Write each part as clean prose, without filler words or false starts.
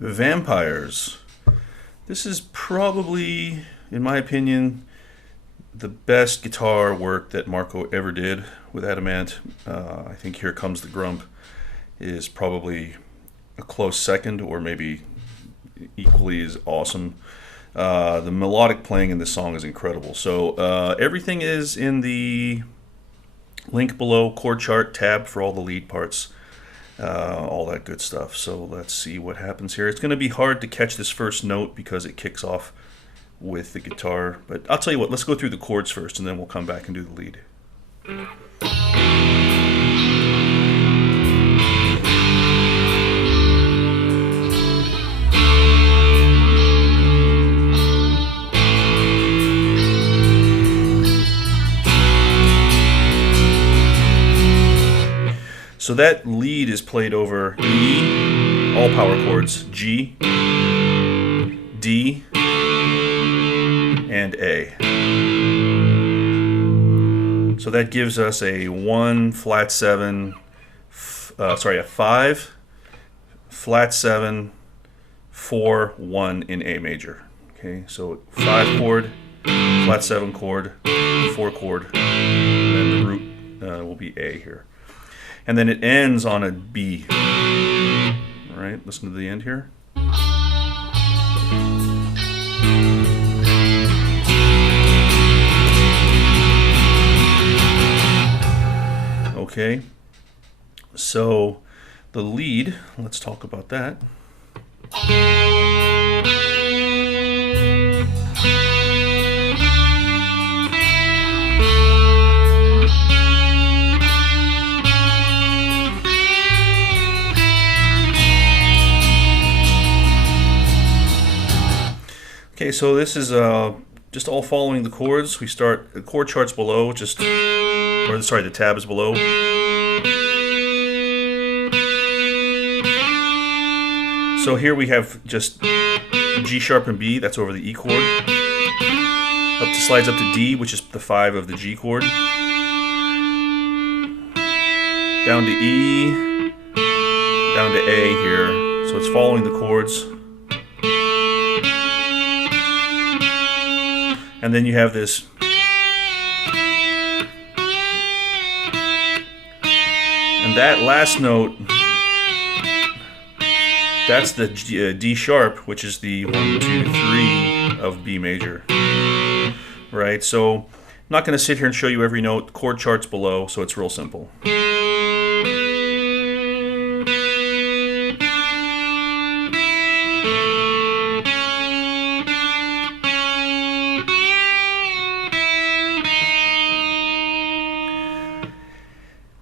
Vampires. This is probably, in my opinion, the best guitar work that Marco ever did with Adamant. I think Here Comes the Grump is probably a close second, or maybe equally as awesome. The melodic playing in this song is incredible. So everything is in the link below, chord chart tab for all the lead parts, all that good stuff. So let's see what happens here. It's going to be hard to catch this first note because it kicks off with the guitar, but I'll tell you what, let's go through the chords first and then we'll come back and do the lead. So that lead is played over E, all power chords, G, D, and A. So that gives us a 1 flat 7, a 5 flat 7, 4 1 in A major. Okay, so 5 chord, flat 7 chord, 4 chord, and then the root will be A here. And then it ends on a B. All right, listen to the end here. Okay, so the lead, let's talk about that. Okay, so this is just all following the chords. We start the chord charts below, the tab is below. So here we have just G sharp and B, that's over the E chord. Slides up to D, which is the 5 of the G chord. Down to E, down to A here. So it's following the chords. And then you have this and that last note, that's the D sharp, which is the 1, 2, 3 of B major. Right, so I'm not going to sit here and show you every note. Chord charts below, so it's real simple.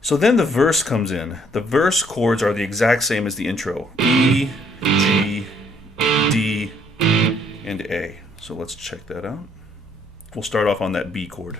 So then the verse comes in. The verse chords are the exact same as the intro. E, G, D, and A. So let's check that out. We'll start off on that B chord.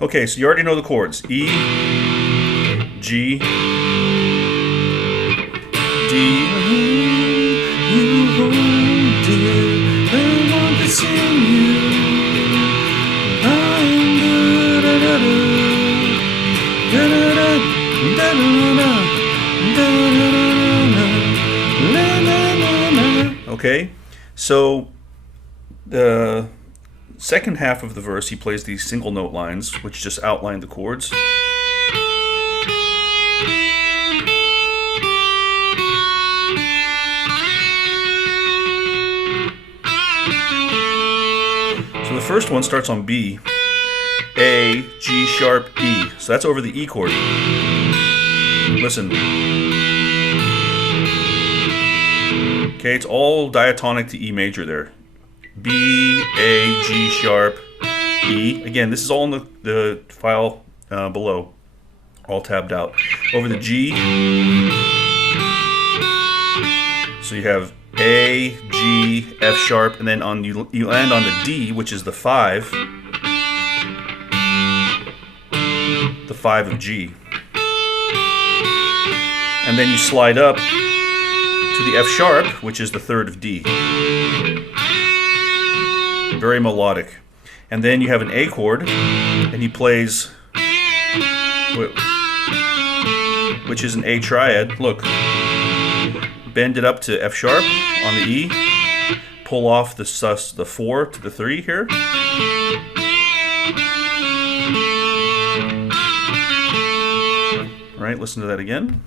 Okay, so you already know the chords. E, G, D. Okay, so the second half of the verse, he plays these single note lines, which just outline the chords. So the first one starts on B, A, G sharp, E. So that's over the E chord. Listen. Okay, it's all diatonic to E major there. B, A, G sharp, E. Again, this is all in the file below, all tabbed out. Over the G, so you have A, G, F sharp, and then you land on the D, which is the 5 of G. And then you slide up to the F sharp, which is the 3rd of D. Very melodic. And then you have an A chord, and he plays, which is an A triad. Look, bend it up to F sharp on the E, pull off the 4 to the 3 here. All right, listen to that again.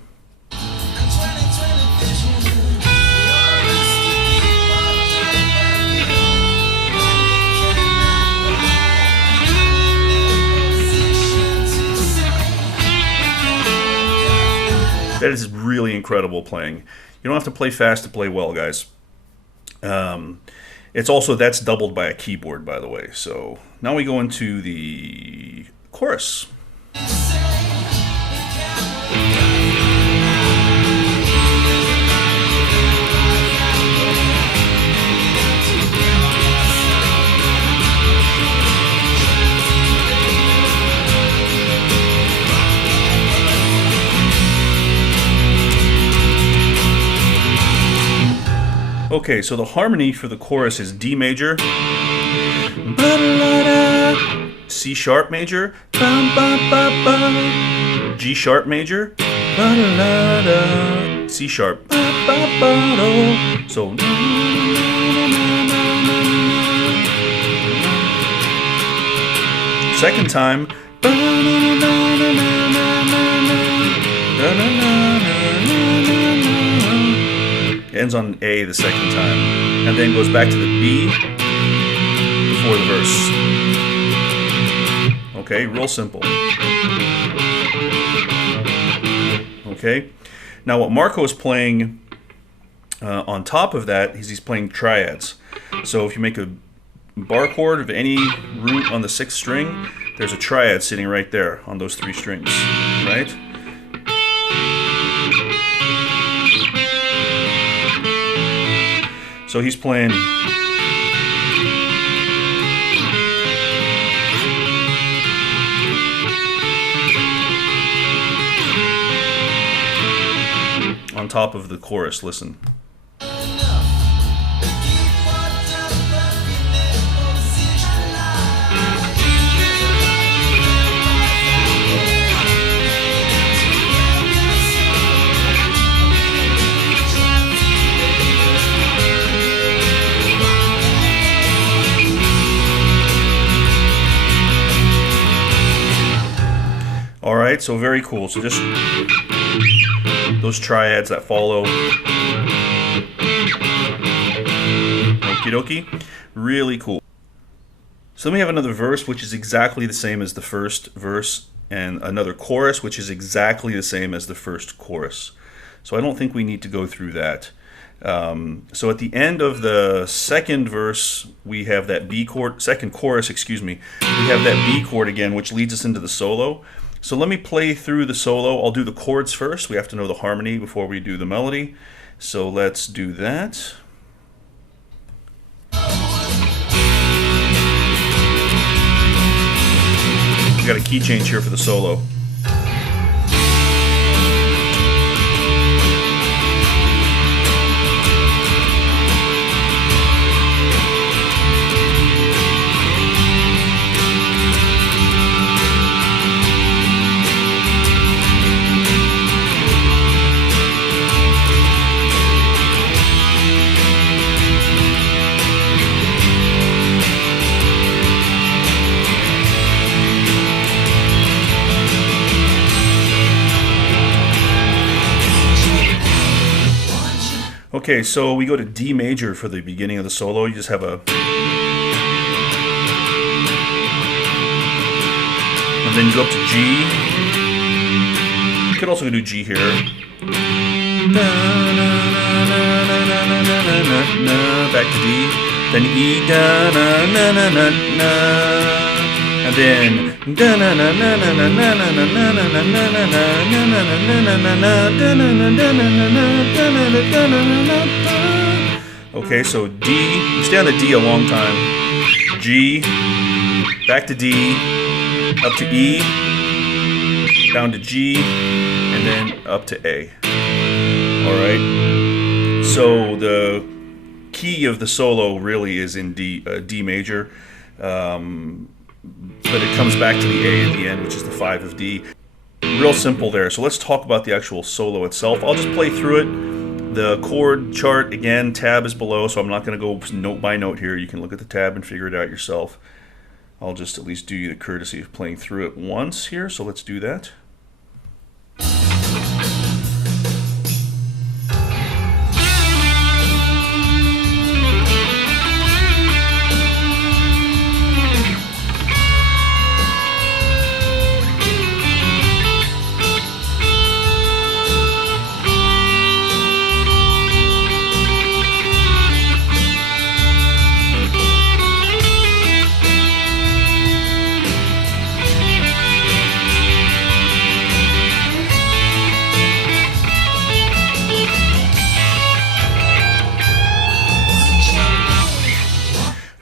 That is really incredible playing. You don't have to play fast to play well, guys. It's also, that's doubled by a keyboard, by the way. So now we go into the chorus. Okay, so the harmony for the chorus is D major, C sharp major, G sharp major, C sharp. So second time, ends on A the second time, and then goes back to the B before the verse. Okay, real simple. Okay, now what Marco is playing on top of that is he's playing triads. So if you make a bar chord of any root on the 6th string, there's a triad sitting right there on those 3 strings, right? So he's playing on top of the chorus. Listen. All right, so very cool. So just those triads that follow. Okie dokie. Really cool. So then we have another verse which is exactly the same as the first verse, and another chorus which is exactly the same as the first chorus. So I don't think we need to go through that. So at the end of the second verse, we have that B chord, second chorus, excuse me, we have that B chord again, which leads us into the solo. So let me play through the solo. I'll do the chords first. We have to know the harmony before we do the melody. So let's do that. We got a key change here for the solo. Okay, so we go to D major for the beginning of the solo. You just have a... and then you go up to G. You could also do G here. na na na na na, back to D, then E, da na na na na na, and then da na na na na na na na na na na na na na na na. Okay, so D, you stay on the D a long time. G, back to D, up to E, down to G, and then up to A. All right. So the key of the solo really is in D major, but it comes back to the A at the end, which is the 5 of D. Real simple there. So let's talk about the actual solo itself. I'll just play through it. The chord chart, again, tab is below, so I'm not going to go note by note here. You can look at the tab and figure it out yourself. I'll just at least do you the courtesy of playing through it once here, so let's do that.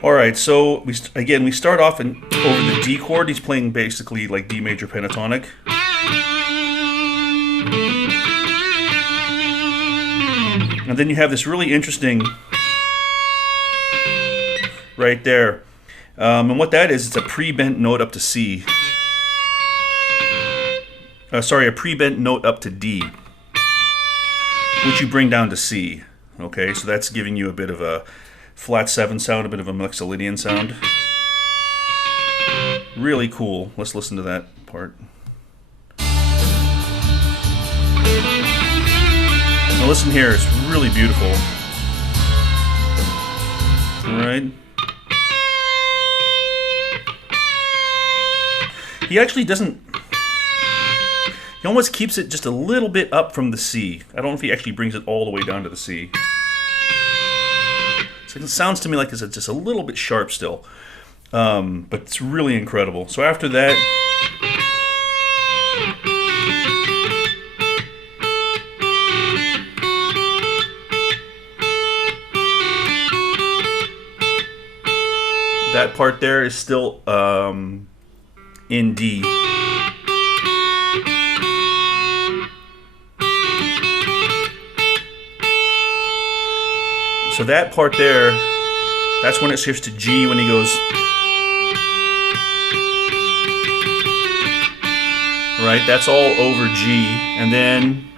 Alright, so we start off over the D chord. He's playing basically like D major pentatonic. And then you have this really interesting right there. And what that is, it's a pre-bent note up to C. Sorry, a pre-bent note up to D, which you bring down to C. Okay, so that's giving you a bit of a flat 7 sound, a bit of a Mixolydian sound. Really cool. Let's listen to that part. Now listen here, it's really beautiful. Alright. He actually doesn't... He almost keeps it just a little bit up from the C. I don't know if he actually brings it all the way down to the C. So it sounds to me like it's just a little bit sharp still, but it's really incredible. So after that, that part there is still in D. So that part there, that's when it shifts to G when he goes. Right, that's all over G. And then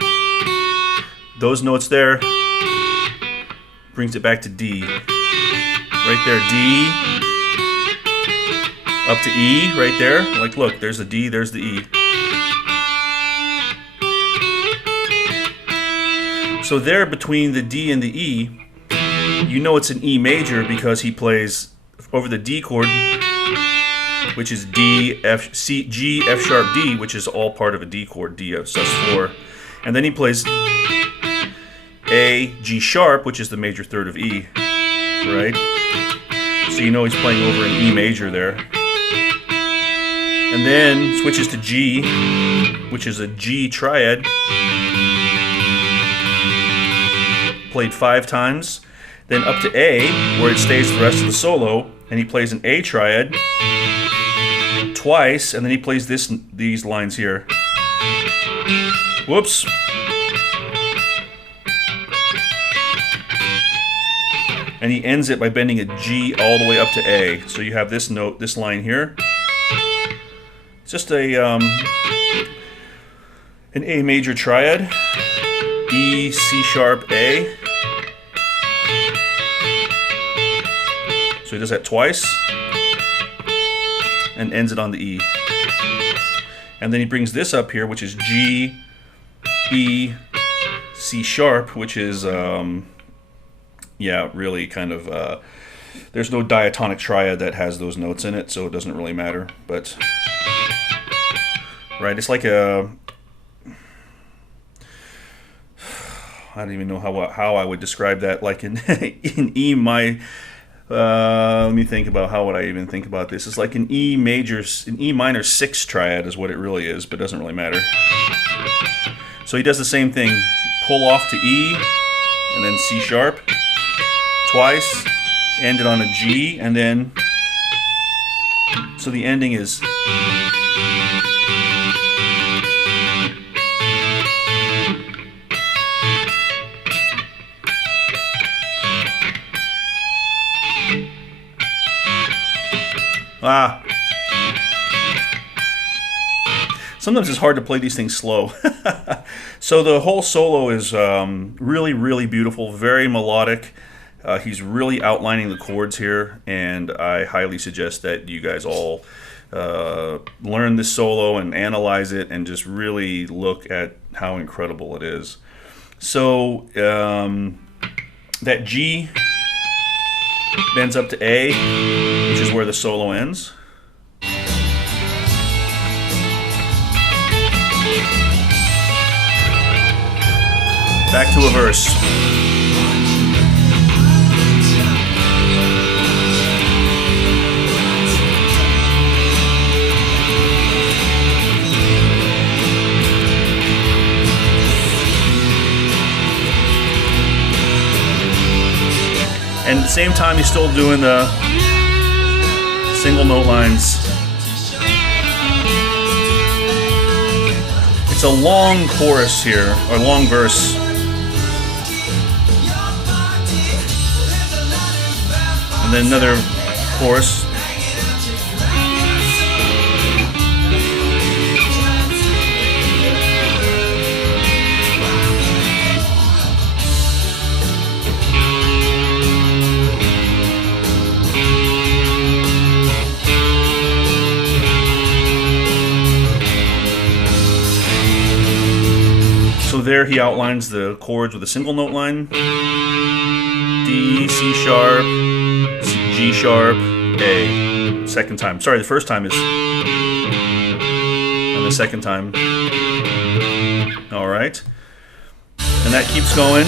those notes there brings it back to D. Right there, D. Up to E, right there. Like, look, there's the D, there's the E. So there between the D and the E, you know it's an E major because he plays over the D chord, which is D, F, C, G, F sharp, D, which is all part of a D chord, D sus4. And then he plays A, G sharp, which is the major third of E, right? So you know he's playing over an E major there. And then switches to G, which is a G triad, played 5 times. Then up to A, where it stays the rest of the solo, and he plays an A triad twice, and then he plays these lines here. Whoops. And he ends it by bending a G all the way up to A. So you have this note, this line here. It's just an A major triad, E, C sharp, A. So he does that twice and ends it on the E. And then he brings this up here, which is G, E, C sharp, which is, yeah, really kind of, there's no diatonic triad that has those notes in it, so it doesn't really matter. But, right, it's like a, I don't even know how I would describe that. Like in in E my let me think about how would I even think about this. It's like an E minor 6 triad is what it really is, but it doesn't really matter. So he does the same thing, pull off to E, and then C sharp twice, end it on a G, and then so the ending is. Sometimes it's hard to play these things slow. So the whole solo is really, really beautiful, very melodic. He's really outlining the chords here, and I highly suggest that you guys all learn this solo and analyze it and just really look at how incredible it is. So that G bends up to A, which is where the solo ends. Back to a verse. And at the same time, he's still doing the single note lines. It's a long chorus here, or long verse. And then another chorus. So there he outlines the chords with a single note line. D, C sharp, G sharp, A. Second time. Sorry, the first time is. And the second time. All right. And that keeps going.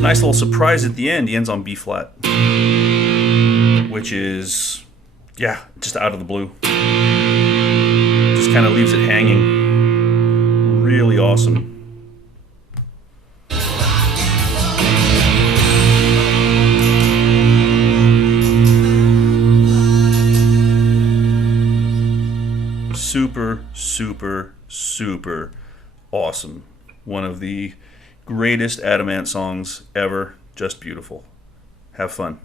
Nice little surprise at the end. He ends on B flat, which is, yeah, just out of the blue. Just kind of leaves it hanging. Really awesome. Super, super, super awesome. One of the greatest Adamant songs ever. Just beautiful. Have fun.